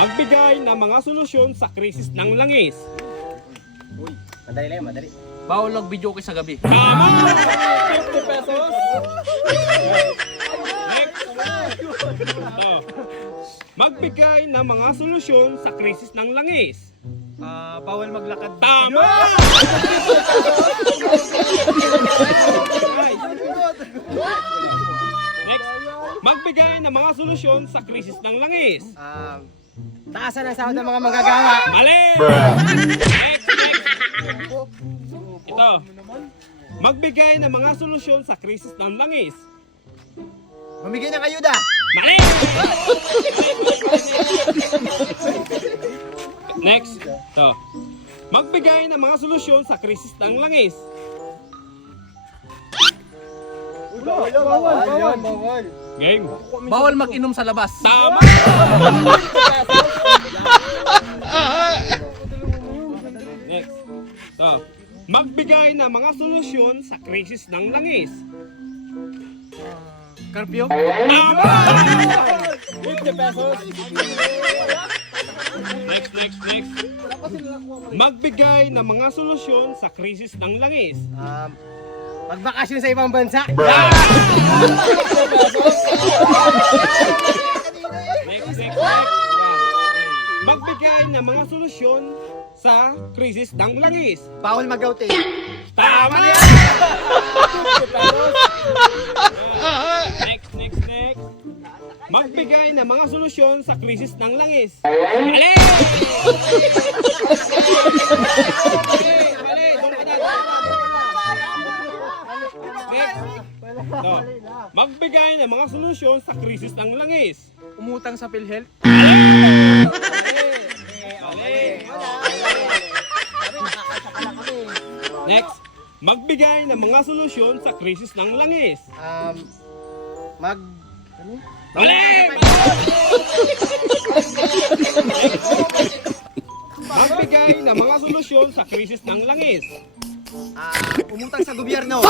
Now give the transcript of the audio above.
Magbigay ng mga solusyon sa krisis ng langis. Uy, madali lang, madali. Bawal mag-video sa gabi. Tama! 50 pesos. Next. Ito. Magbigay ng mga solusyon sa krisis ng langis. Bawal maglakad. Tama! Next. Magbigay ng mga solusyon sa krisis ng langis. Taasan ang sahod ng mga manggagawa. Mali! Next. Ito. Magbigay ng mga solusyon sa krisis ng langis. Mamigay ng ayuda. Mali! Next. Ito. Magbigay ng mga solusyon sa krisis ng langis. Bawal. Game. Bawal mag-inom sa labas. Tama! Next. Ito. Magbigay ng mga solusyon sa krisis ng langis. Karpyo? Tama! 50 pesos. Next. Magbigay ng mga solusyon sa krisis ng langis. Magbakasyon sa ibang bansa. Next. Magbigay ng mga solusyon sa krisis ng langis. Bawal mag-outing. Tama yan! 50 pesos. Next. Magbigay ng mga solusyon sa krisis ng langis. Mali! Mali! Doon ka na. Next. No. Magbigay ng mga solusyon sa krisis ng langis. Umutang sa PhilHealth. Next. Magbigay ng mga solusyon sa krisis ng langis. Mali! Magbigay ng mga solusyon sa krisis ng langis. Umutang sa gobyerno.